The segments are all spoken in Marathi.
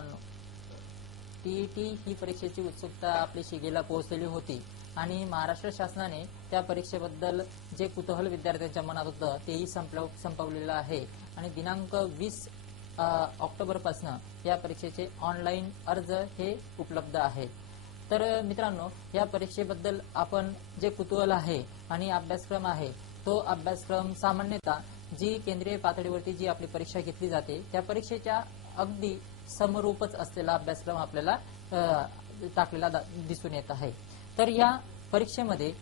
मित्रांनो, टीईटी ही परीक्षेची उत्सुकता आपली शिगेला पोहोचलेली होती आणि महाराष्ट्र शासनाने त्या परीक्षेबद्दल जे कुतूहल विद्यार्थ्यांच्या मनात होतं तेही संपवलेलं आहे आणि दिनांक 20 ऑक्टोबर पासून या परीक्षेचे ऑनलाईन अर्ज हे उपलब्ध आहेत। तर मित्रांनो, या परीक्षेबद्दल आपण जे कुतूहल आहे आणि अभ्यासक्रम आहे तो अभ्यासक्रम सामान्यतः जी केंद्रीय पातळीवरती जी आपली परीक्षा घेतली जाते त्या परीक्षेच्या अगदी समरूपच असलेला अभ्यासक्रम आपल्याला टाकलेला दिसून येत आहे। तर या परीक्षेमध्ये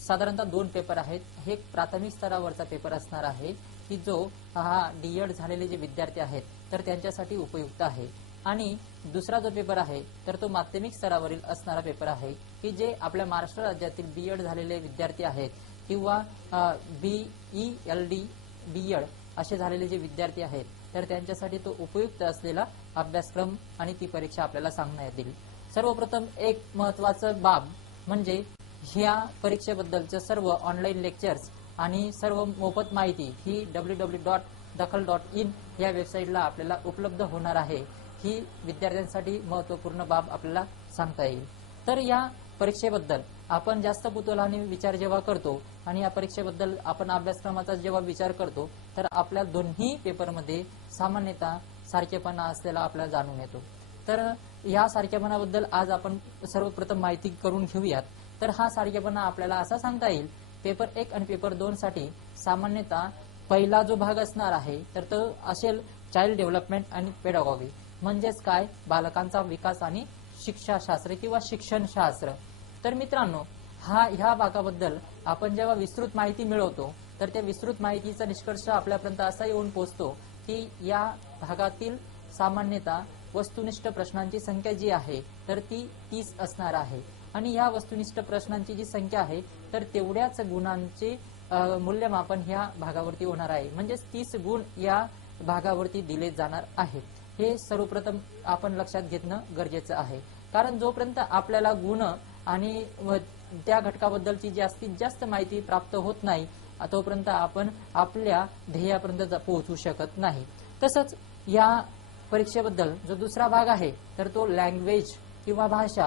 साधारणतः 2 पेपर आहेत। हे प्राथमिक स्तरावरचा पेपर असणार आहे की जो हा डीएड झालेले जे विद्यार्थी आहेत तर त्यांच्यासाठी उपयुक्त आहे आणि दुसरा जो पेपर आहे तर तो माध्यमिक स्तरावरील असणारा पेपर आहे की जे आपल्या महाराष्ट्र राज्यातील बीएड झालेले विद्यार्थी आहेत किंवा बीईएलडी बीएड असे झालेले जे विद्यार्थी आहेत तर त्यांच्यासाठी तो उपयुक्त असलेला अभ्यासक्रम आणि ती परीक्षा आपल्याला सांगण्यात येईल। सर्वप्रथम एक महत्त्वाचं बाब म्हणजे ह्या परीक्षेबद्दलचं सर्व ऑनलाईन लेक्चर्स आणि सर्व मोफत माहिती ही www.dakhal.in या वेबसाईटला आपल्याला उपलब्ध होणार आहे। ही विद्यार्थ्यांसाठी महत्त्वपूर्ण बाब आपल्याला सांगता येईल। तर या परीक्षेबद्दल आपण जास्त कुतूहलाने विचार जेव्हा करतो आणि या परीक्षेबद्दल आपण अभ्यासक्रमाचा जेव्हा विचार करतो तर आपल्या दोन्ही पेपरमध्ये सामान्यतः सारखेपणा असलेला आपल्याला जाणून येतो। तर या सारखेपणाबद्दल आज आपण सर्वप्रथम माहिती करून घेऊयात। तर हा सारखेपणा आपल्याला असा सांगता येईल, पेपर 1 आणि पेपर 2 साठी सामान्यतः पहिला जो भाग असणार आहे तर तो असेल चाइल्ड डेव्हलपमेंट आणि पेडागॉगी, म्हणजेच काय, बालकांचा विकास आणि शिक्षाशास्त्र किंवा शिक्षणशास्त्र। तर मित्रांनो, ह्या भागाबद्दल आपण जेव्हा विस्तृत माहिती मिळवतो तर त्या विस्तृत माहितीचा निष्कर्ष आपल्यापर्यंत असा येऊन पोहोचतो की या भागातील सामान्यतः वस्तुनिष्ठ प्रश्नांची संख्या जी आहे तर ती 30 असणार आहे आणि या वस्तुनिष्ठ प्रश्नांची जी संख्या आहे तर तेवढ्याच गुणांचे मूल्यमापन ह्या भागावरती होणार आहे, म्हणजे 30 गुण या भागावरती दिले जाणार आहेत। हे सर्वप्रथम आपण लक्षात घेणं गरजेचं आहे, कारण जोपर्यंत आपल्याला गुण आणि त्या घटकाबद्दलची जास्तीत जास्त माहिती प्राप्त होत नाही तोपर्यंत आपण आपल्या ध्येयापर्यंत पोहोचू शकत नाही। तसंच या परीक्षेबद्दल जो दुसरा भाग आहे तर तो लँग्वेज किंवा भाषा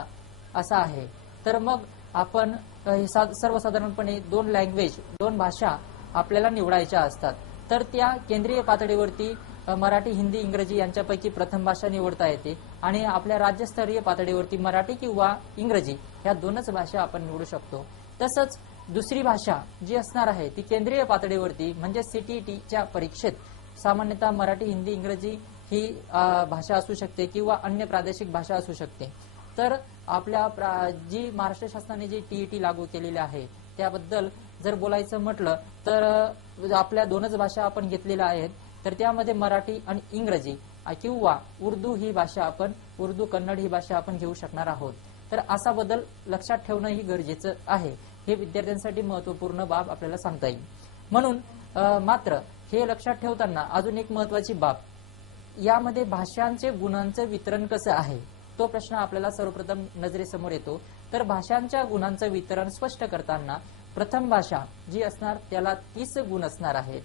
असा आहे। तर मग आपण सर्वसाधारणपणे 2 लँग्वेज 2 भाषा आपल्याला निवडायच्या असतात। तर त्या केंद्रीय पातळीवरती मराठी, हिंदी, इंग्रजी यांच्यापैकी प्रथम भाषा निवडता येते आणि आपल्या राज्यस्तरीय पातळीवरती मराठी किंवा इंग्रजी ह्या 2च भाषा आपण निवडू शकतो। तसंच दुसरी भाषा जी असणार आहे ती केंद्रीय पातळीवरती म्हणजे सीटीईटीच्या परीक्षेत सामान्यतः मराठी, हिंदी, इंग्रजी ही भाषा असू शकते किंवा अन्य प्रादेशिक भाषा असू शकते। तर आपल्या जी महाराष्ट्र शासनाने जी टीईटी लागू केलेली आहे त्याबद्दल जर बोलायचं म्हटलं तर आपल्या 2च भाषा आपण घेतलेल्या आहेत। तर त्यामध्ये मराठी आणि इंग्रजी किंवा उर्दू ही भाषा आपण कन्नड ही भाषा आपण घेऊ शकणार आहोत। तर असा बदल लक्षात ठेवणं ही गरजेचं आहे। हे विद्यार्थ्यांसाठी महत्त्वपूर्ण बाब आपल्याला सांगता येईल। म्हणून मात्र हे लक्षात ठेवताना अजून एक महत्त्वाची बाब, यामध्ये भाषांचे गुणांचं वितरण कसं आहे तो प्रश्न आपल्याला सर्वप्रथम नजरेसमोर येतो। तर भाषांच्या गुणांचं वितरण स्पष्ट करताना प्रथम भाषा जी असणार त्याला 30 गुण असणार आहेत।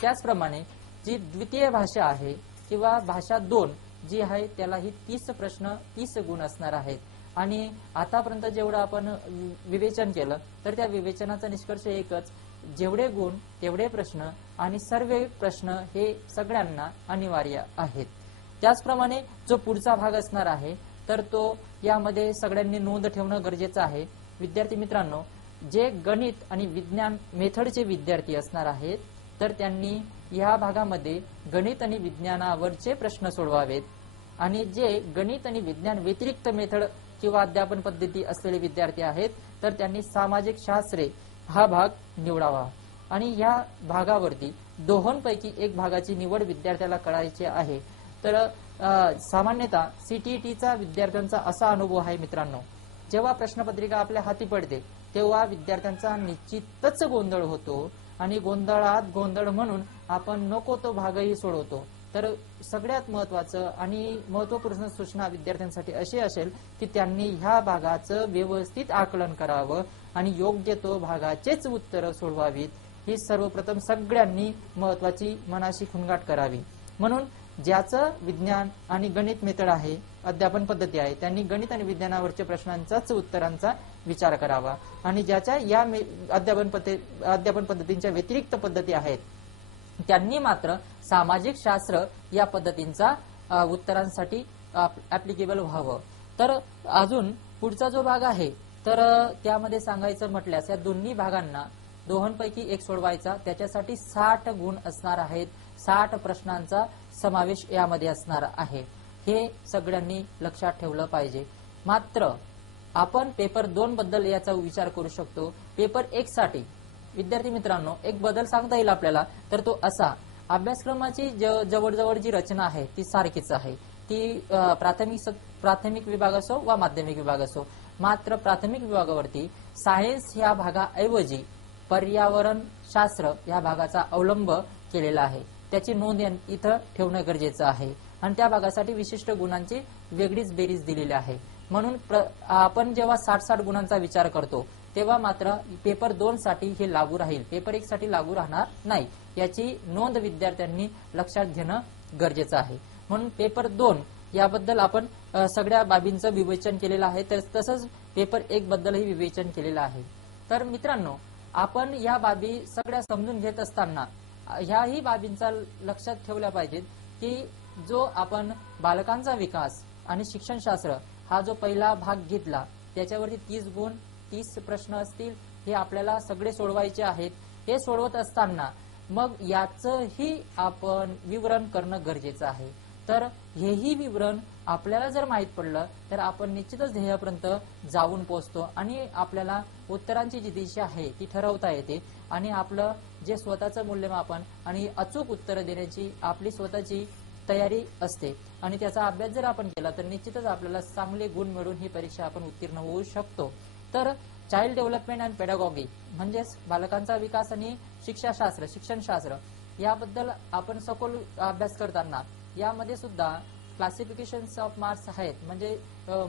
त्याचप्रमाणे जी द्वितीय भाषा आहे किंवा भाषा 2 जी आहे त्याला ही 30 गुण असणार आहेत। आणि आतापर्यंत जेवढं आपण विवेचन केलं तर त्या विवेचनाचा निष्कर्ष एकच, जेवढे गुण तेवढे प्रश्न आणि सर्व प्रश्न हे सगळ्यांना अनिवार्य आहेत। त्याचप्रमाणे जो पुढचा भाग असणार आहे तर तो यामध्ये सगळ्यांनी नोंद ठेवणं गरजेचं आहे। विद्यार्थी मित्रांनो, जे गणित आणि विज्ञान मेथडचे विद्यार्थी असणार आहेत तर त्यांनी या भागामध्ये गणित आणि विज्ञानावरचे प्रश्न सोडवावेत आणि जे गणित आणि विज्ञान व्यतिरिक्त मेथड किंवा अध्यापन पद्धती असलेले विद्यार्थी आहेत तर त्यांनी सामाजिक शास्त्रे हा भाग निवडावा आणि या भागावरती दोहोंपैकी एक भागाची निवड विद्यार्थ्याला करायची आहे। तर सामान्यतः सीटीईटीचा विद्यार्थ्यांचा असा अनुभव आहे मित्रांनो, जेव्हा प्रश्नपत्रिका आपल्या हाती पडते तेव्हा विद्यार्थ्यांचा निश्चितच गोंधळ होतो आणि गोंधळात गोंधळ म्हणून आपण नको तो भागही सोडवतो। तर सगळ्यात महत्त्वाचं आणि महत्त्वपूर्ण सूचना विद्यार्थ्यांसाठी अशी असेल की त्यांनी ह्या भागाचं व्यवस्थित आकलन करावं आणि योग्य तो भागाचेच उत्तर सोडवावीत। ही सर्वप्रथम सगळ्यांनी महत्त्वाची मनाशी खुणगाट करावी। म्हणून ज्याचं विज्ञान आणि गणित मेथड आहे, अध्यापन पद्धती आहे, त्यांनी गणित आणि विज्ञानावरच्या प्रश्नांचाच उत्तरांचा विचार करावा आणि ज्याच्या या अध्यापन पद्धतींच्या व्यतिरिक्त पद्धती आहेत त्यांनी मात्र सामाजिक शास्त्र या पद्धतींचा उत्तरांसाठी ऍप्लिकेबल व्हावं. तर अजून पुढचा जो भाग आहे तर त्यामध्ये सांगायचं म्हटल्यास या दोन्ही भागांना दोहोंपैकी एक सोडवायचा, त्याच्यासाठी 60 गुण असणार आहेत, 60 प्रश्नांचा समावेश यामध्ये असणार आहे. हे सगळ्यांनी लक्षात ठेवलं पाहिजे. मात्र आपण पेपर 2 बद्दल याचा विचार करू शकतो. पेपर 1 साठी विद्यार्थी मित्रांनो एक बदल सांगता येईल आपल्याला, तर तो असा, अभ्यासक्रमाची जवळजवळ जी रचना आहे ती सारखीच आहे. ती प्राथमिक विभाग असो वा माध्यमिक विभाग असो. मात्र प्राथमिक विभागावरती सायन्स या भागाऐवजी पर्यावरण शास्त्र या भागाचा अवलंब केलेला आहे. त्याची नोंद इथं ठेवणं गरजेचं आहे आणि त्या भागासाठी विशिष्ट गुणांची वेगळीच बेरीज दिलेली आहे. म्हणून आपण जेव्हा 60 गुणांचा विचार करतो तेव्हा मात्र पेपर 2 साठी हे लागू राहील, पेपर 1 साठी लागू राहणार नाही. याची नोंद विद्यार्थ्यांनी लक्षात घेणं गरजेचं आहे. म्हणून पेपर 2 याबद्दल आपण सगळ्या बाबींचं विवेचन केलेलं आहे, तसंच पेपर 1 बद्दलही विवेचन केलेलं आहे. तर मित्रांनो आपण या बाबी सगळ्या समजून घेत असताना ह्याही बाबींचा लक्षात ठेवल्या पाहिजेत की जो आपण बालकांचा विकास आणि शिक्षणशास्त्र हा जो पहिला भाग घेतला त्याच्यावरती 30 गुण 30 प्रश्न असतील, हे आपल्याला सगळे सोडवायचे आहेत. हे सोडवत असताना मग याचंही आपण विवरण करणं गरजेचं आहे. तर हेही विवरण आपल्याला जर माहीत पडलं तर आपण निश्चितच ध्येयापर्यंत जाऊन पोहोचतो आणि आपल्याला उत्तरांची जी दिशा आहे ती ठरवता येते आणि आपलं जे स्वतःचं मूल्यमापन आणि अचूक उत्तर देण्याची आपली स्वतःची तयारी असते आणि त्याचा अभ्यास जर आपण केला तर निश्चितच आपल्याला चांगले गुण मिळून ही परीक्षा आपण उत्तीर्ण होऊ शकतो. तर चाइल्ड डेव्हलपमेंट अँड पेडागॉगी म्हणजेच बालकांचा विकास आणि शिक्षणशास्त्र याबद्दल आपण सखोल अभ्यास करताना यामध्ये सुद्धा क्लासिफिकेशन्स ऑफ मार्क्स आहेत, म्हणजे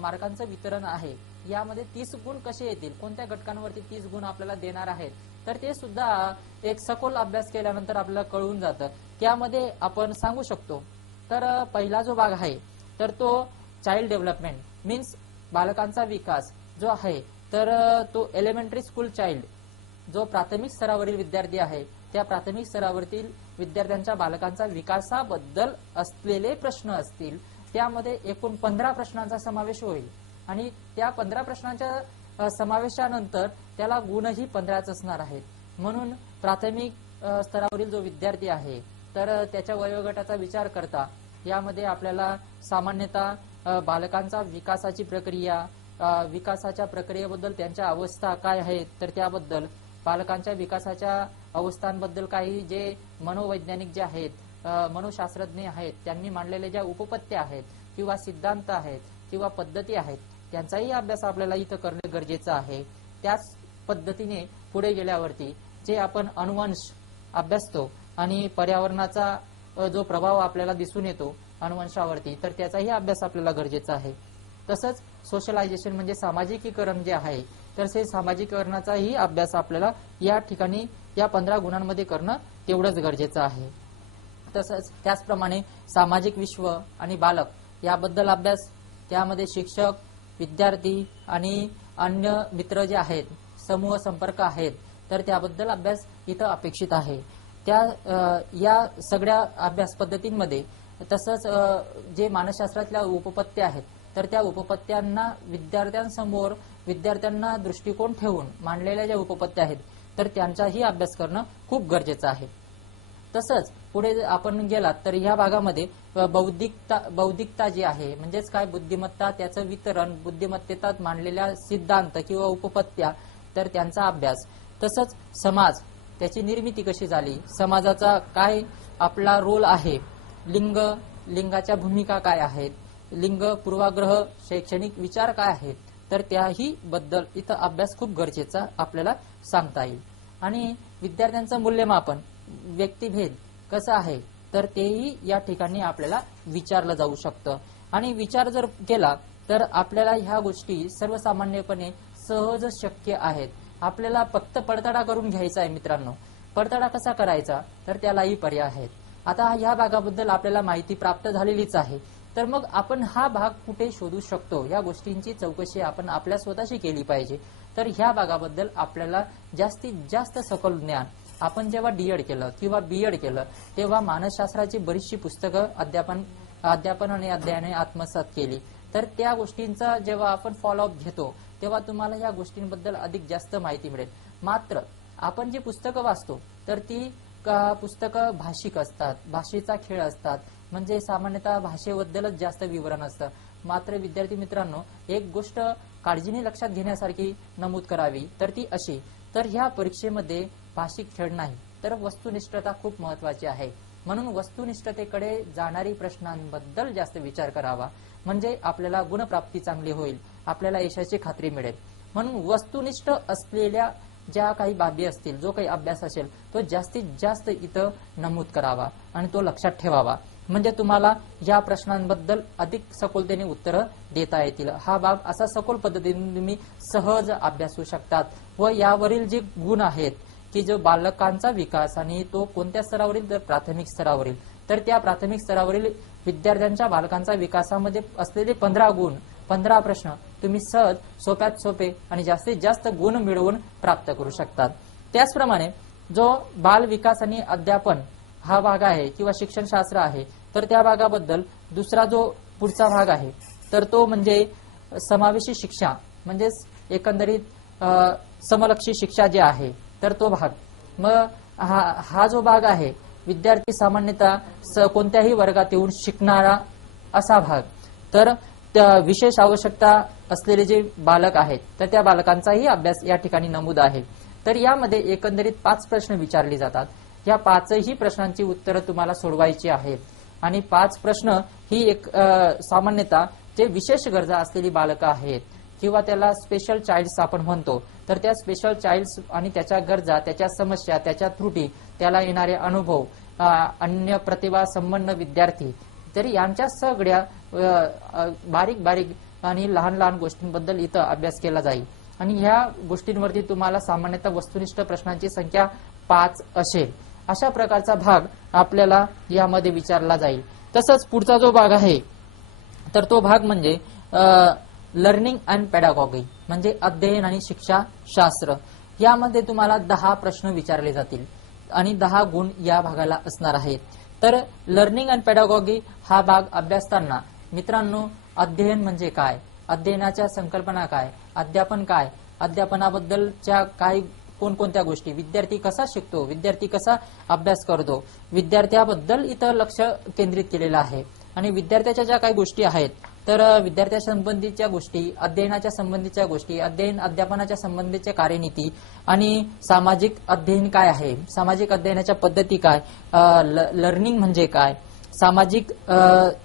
मार्कांचं वितरण आहे. यामध्ये 30 गुण कसे येतील, कोणत्या घटकांवरती 30 गुण आपल्याला देणार आहेत, तर ते सुद्धा एक सखोल अभ्यास केल्यानंतर आपल्याला कळून जातं. त्यामध्ये आपण सांगू शकतो. तर पहिला जो भाग आहे तर तो चाइल्ड डेव्हलपमेंट मीन्स बालकांचा विकास जो आहे तर तो एलिमेंटरी स्कूल चाइल्ड जो प्राथमिक स्तरावरील विद्यार्थी आहे त्या प्राथमिक स्तरावरील विद्यार्थ्यांच्या बालकांचा विकासाबद्दल असलेले प्रश्न असतील. त्यामध्ये एकूण 15 प्रश्नांचा समावेश होईल आणि त्या 15 प्रश्नांच्या समावेशानंतर त्याला गुणही 15च असणार आहेत. म्हणून प्राथमिक स्तरावरील जो विद्यार्थी आहे तर त्याच्या वयोगटाचा विचार करता यामध्ये आपल्याला सामान्यतः बालकांचा विकासाची प्रक्रिया, विकासाच्या प्रक्रियेबद्दल त्यांच्या अवस्था काय आहेत तर त्याबद्दल, बालकांच्या विकासाच्या अवस्थांबद्दल काही जे मनोवैज्ञानिक जे आहेत, मनोशास्त्रज्ञ आहेत त्यांनी मांडलेल्या ज्या उपपत्त्या आहेत किंवा सिद्धांत आहेत किंवा पद्धती आहेत त्यांचाही अभ्यास आपल्याला इथं करणे गरजेचं आहे. त्याच पद्धतीने पुढे गेल्यावरती जे आपण अनुवंश अभ्यासतो आणि पर्यावरणाचा जो प्रभाव आपल्याला दिसून येतो अनुवंशावरती तर त्याचाही अभ्यास आपल्याला गरजेचा आहे. तसंच सोशलायझेशन म्हणजे सामाजिकीकरण जे आहे तर ते सामाजिकीकरणाचाही अभ्यास आपल्याला या ठिकाणी या 15 गुणांमध्ये करणं तेवढंच गरजेचं आहे. तसंच त्याचप्रमाणे सामाजिक विश्व आणि बालक याबद्दल अभ्यास, त्यामध्ये शिक्षक, विद्यार्थी आणि अन्य मित्र जे आहेत, समूह संपर्क आहेत तर त्याबद्दल अभ्यास इथं अपेक्षित आहे. या सगळ्या अभ्यास पद्धतींमध्ये तसंच जे मानसशास्त्रातल्या उपपत्त्या आहेत तर त्या उपपत्त्यांना विद्यार्थ्यांसमोर विद्यार्थ्यांना दृष्टिकोन ठेवून मांडलेल्या ज्या उपपत्त्या आहेत तर त्यांचाही अभ्यास करणं खूप गरजेचं आहे. तसंच पुढे आपण गेलात तर या भागामध्ये बौद्धिकता जी आहे म्हणजेच काय बुद्धिमत्ता, त्याचं वितरण, बुद्धिमत्तेतात मांडलेल्या सिद्धांत किंवा उपपत्त्या तर त्यांचा अभ्यास, तसंच समाज त्याची निर्मिती कशी झाली, समाजाचा काय आपला रोल आहे, लिंगाच्या भूमिका काय आहेत, लिंग पूर्वाग्रह, शैक्षणिक विचार काय आहेत तर त्याही बद्दल इथं अभ्यास खूप गरजेचा आपल्याला सांगता येईल. आणि विद्यार्थ्यांचं मूल्यमापन, व्यक्तिभेद कसं आहे तर तेही या ठिकाणी आपल्याला विचारलं जाऊ शकतं. आणि विचार जर केला तर आपल्याला ह्या गोष्टी सर्वसामान्यपणे सहज शक्य आहेत. आपल्याला फक्त पडताळा करून घ्यायचा आहे मित्रांनो. पडताळा कसा करायचा तर त्यालाही पर्याय आहेत. आता ह्या भागाबद्दल आपल्याला माहिती प्राप्त झालेलीच आहे, तर मग आपण हा भाग कुठे शोधू शकतो, या गोष्टींची चौकशी आपण आपल्या स्वतःशी केली पाहिजे. तर ह्या भागाबद्दल आपल्याला जास्तीत जास्त सखोल ज्ञान, आपण जेव्हा डीएड केलं किंवा बीएड केलं तेव्हा मानसशास्त्राची बरीचशी पुस्तकं अध्यापन आणि अध्ययने आत्मसात केली. तर त्या गोष्टींचा जेव्हा आपण फॉलोअप घेतो तेव्हा तुम्हाला या गोष्टींबद्दल अधिक जास्त माहिती मिळेल. मात्र आपण जी पुस्तकं वाचतो तर ती पुस्तकं भाषिक असतात, भाषेचा खेळ असतात, म्हणजे सामान्यतः भाषेबद्दलच जास्त विवरण असतं. मात्र विद्यार्थी मित्रांनो, एक गोष्ट काळजीने लक्षात घेण्यासारखी नमूद करावी तर ती अशी, तर ह्या परीक्षेमध्ये भाषिक खेळ नाही तर वस्तुनिष्ठता खूप महत्वाची आहे. म्हणून वस्तुनिष्ठतेकडे जाणारी प्रश्नांबद्दल जास्त विचार करावा, म्हणजे आपल्याला गुणप्राप्ती चांगली होईल, आपल्याला यशाची खात्री मिळेल. म्हणून वस्तुनिष्ठ असलेल्या ज्या काही बाबी असतील, जो काही अभ्यास असेल तो जास्तीत जास्त इथं नमूद करावा आणि तो लक्षात ठेवावा, म्हणजे तुम्हाला या प्रश्नांबद्दल अधिक सखोलतेने उत्तरं देता येतील. हा भाग असा सखोल पद्धतीने तुम्ही सहज अभ्यासू शकतात व यावरील जे गुण आहेत की जो बालकांचा विकास आणि तो कोणत्या स्तरावरील, तर प्राथमिक स्तरावरील, तर त्या प्राथमिक स्तरावरील विद्यार्थ्यांच्या बालकांचा विकासामध्ये असलेले 15 गुण, 15 प्रश्न तुम्ही सहज सोप्यात सोपे आणि जास्तीत जास्त गुण मिळवून प्राप्त करू शकतात. त्याचप्रमाणे जो बाल विकास आणि अध्यापन हा भाग आहे किंवा शिक्षणशास्त्र आहे, तर त्या भागाबद्दल दुसरा जो पुढचा भाग आहे तर तो म्हणजे समावेशी शिक्षा, म्हणजेच एकंदरीत समलक्षी शिक्षा जे आहे तर तो भाग. मग हा जो भाग आहे विद्यार्थी सामान्यतः कोणत्याही वर्गात येऊन शिकणारा असा भाग, तर विशेष आवश्यकता असलेले जे बालक आहेत तर त्या बालकांचाही अभ्यास या ठिकाणी नमूद आहे. तर यामध्ये एकंदरीत 5 प्रश्न विचारले जातात. या 5ही प्रश्नांची उत्तरं तुम्हाला सोडवायची आहेत आणि 5 प्रश्न ही एक सामान्यतः जे विशेष गरजा असलेली बालकं आहेत किंवा त्याला स्पेशल चाइल्ड्स आपण म्हणतो, तर त्या स्पेशल चाइल्ड्स आणि त्याच्या गरजा, त्याच्या समस्या, त्याच्या त्रुटी, त्याला येणारे अनुभव, अन्य प्रतिभा संपन्न विद्यार्थी, तर यांच्या सगळ्या बारीक बारीक आणि लहान लहान गोष्टींबद्दल इथं अभ्यास केला जाईल. आणि ह्या गोष्टींवरती तुम्हाला सामान्यतः वस्तुनिष्ठ प्रश्नांची संख्या 5 असेल. अशा प्रकारचा भाग आपल्याला यामध्ये विचारला जाईल. तसंच पुढचा जो भाग आहे तर तो भाग म्हणजे लर्निंग अँड पेडागॉगी, म्हणजे अध्ययन आणि शिक्षा शास्त्र. यामध्ये तुम्हाला 10 प्रश्न विचारले जातील आणि 10 गुण या भागाला असणार आहेत. तर लर्निंग अँड पेडागॉगी हा भाग अभ्यासताना मित्रांनो, अध्ययन म्हणजे काय, अध्ययनाच्या संकल्पना काय, अध्यापन काय, अध्यापनाबद्दलच्या काय कोणकोणत्या गोष्टी, विद्यार्थी कसा शिकतो, विद्यार्थी कसा अभ्यास करतो, विद्यार्थ्याबद्दल इथं लक्ष केंद्रित केलेलं आहे. आणि विद्यार्थ्याच्या ज्या काही गोष्टी आहेत तर विद्यार्थ्या संबंधीच्या गोष्टी, अध्ययनाच्या संबंधीच्या गोष्टी, अध्यापनाच्या संबंधीच्या कार्यनीती आणि सामाजिक अध्ययन काय आहे, सामाजिक अध्ययनाच्या पद्धती काय, लर्निंग म्हणजे काय, सामाजिक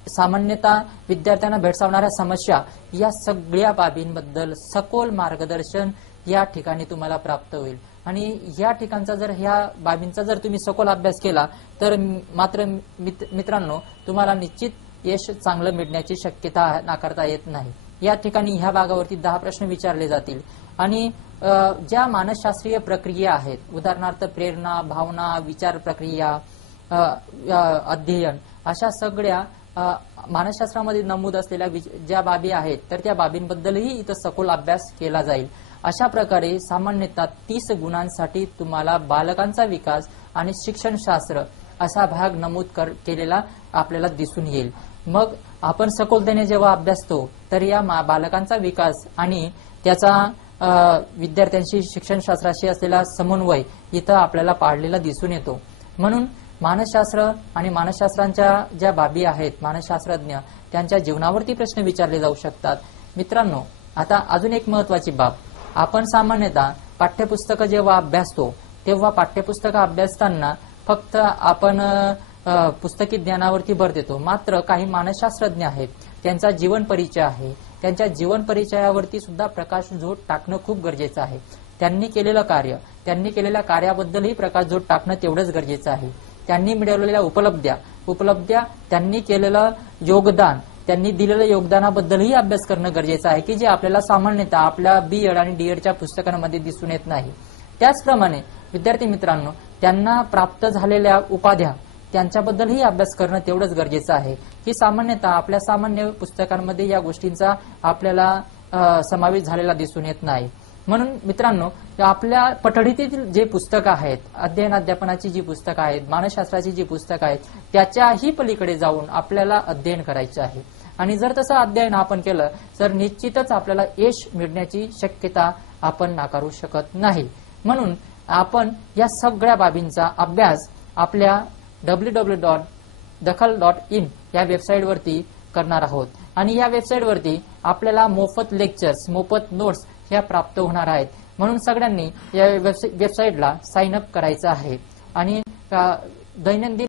सामान्यतः विद्यार्थ्यांना भेडसावणाऱ्या समस्या, या सगळ्या बाबींबद्दल सखोल मार्गदर्शन या ठिकाणी तुम्हाला प्राप्त होईल. आणि या ठिकाणचा जर ह्या बाबींचा जर तुम्ही सखोल अभ्यास केला तर मात्र मित्रांनो तुम्हाला निश्चित यश चांगलं मिळण्याची शक्यता नाकारता येत नाही. या ठिकाणी ह्या भागावरती 10 प्रश्न विचारले जातील आणि ज्या मानसशास्त्रीय प्रक्रिया आहेत, उदाहरणार्थ प्रेरणा, भावना, विचार प्रक्रिया, अध्ययन, अशा सगळ्या मानसशास्त्रामध्ये नमूद असलेल्या ज्या बाबी आहेत तर त्या बाबींबद्दलही इथं सखोल अभ्यास केला जाईल. अशा प्रकारे सामान्यतः 30 गुणांसाठी तुम्हाला बालकांचा विकास आणि शिक्षणशास्त्र असा भाग नमूद केलेला आपल्याला दिसून येईल. मग आपण सखोलतेने जेव्हा अभ्यासतो तर या बालकांचा विकास आणि त्याचा विद्यार्थ्यांशी शिक्षणशास्त्राशी असलेला समन्वय इथं आपल्याला पाळलेला दिसून येतो. म्हणून मानसशास्त्र आणि मानसशास्त्रांच्या ज्या बाबी आहेत, मानसशास्त्रज्ञ त्यांच्या जीवनावरती प्रश्न विचारले जाऊ शकतात. मित्रांनो, आता अजून एक महत्वाची बाब, आपण सामान्यतः पाठ्यपुस्तकं जेव्हा अभ्यासतो तेव्हा पाठ्यपुस्तकं अभ्यासताना फक्त आपण पुस्तकी ज्ञानावरती भर देतो. मात्र काही मानसशास्त्रज्ञ आहेत, त्यांचा जीवन परिचय आहे, त्यांच्या जीवन परिचयावरती सुद्धा प्रकाशझोत टाकणं खूप गरजेचं आहे. त्यांनी केलेलं कार्य, त्यांनी केलेल्या कार्याबद्दलही प्रकाशझोत टाकणं तेवढंच गरजेचं आहे. त्यांनी मिळवलेल्या उपलब्ध्या, त्यांनी केलेलं योगदान, त्यांनी दिलेल्या योगदानाबद्दलही अभ्यास करणं गरजेचं आहे की जे आपल्याला सामान्यतः आपल्या बीएड आणि डीएडच्या पुस्तकांमध्ये दिसून येत नाही. त्याचप्रमाणे विद्यार्थी मित्रांनो, त्यांना प्राप्त झालेल्या उपाध्या त्यांच्याबद्दलही अभ्यास करणं तेवढंच गरजेचं आहे की सामान्यतः आपल्या सामान्य पुस्तकांमध्ये या गोष्टींचा आपल्याला समावेश झालेला दिसून येत नाही. म्हणून मित्रांनो, आपल्या पठडीतील जे पुस्तकं आहेत, अध्ययन अध्यापनाची जी पुस्तकं आहेत, मानसशास्त्राची जी पुस्तकं आहेत, त्याच्याही पलीकडे जाऊन आपल्याला अध्ययन करायचे आहे. आणि जर तसं अध्ययन आपण केलं तर निश्चितच आपल्याला यश मिळण्याची शक्यता आपण नाकारू शकत नाही. म्हणून आपण या सगळ्या बाबींचा अभ्यास आपल्या www.dakhal.in या वेबसाईटवरती करणार आहोत. आणि या वेबसाईटवरती आपल्याला मोफत लेक्चर्स, मोफत नोट्स ह्या प्राप्त होणार आहेत. म्हणून सगळ्यांनी या वेबसाईटला साइन अप करायचं आहे आणि दैनंदिन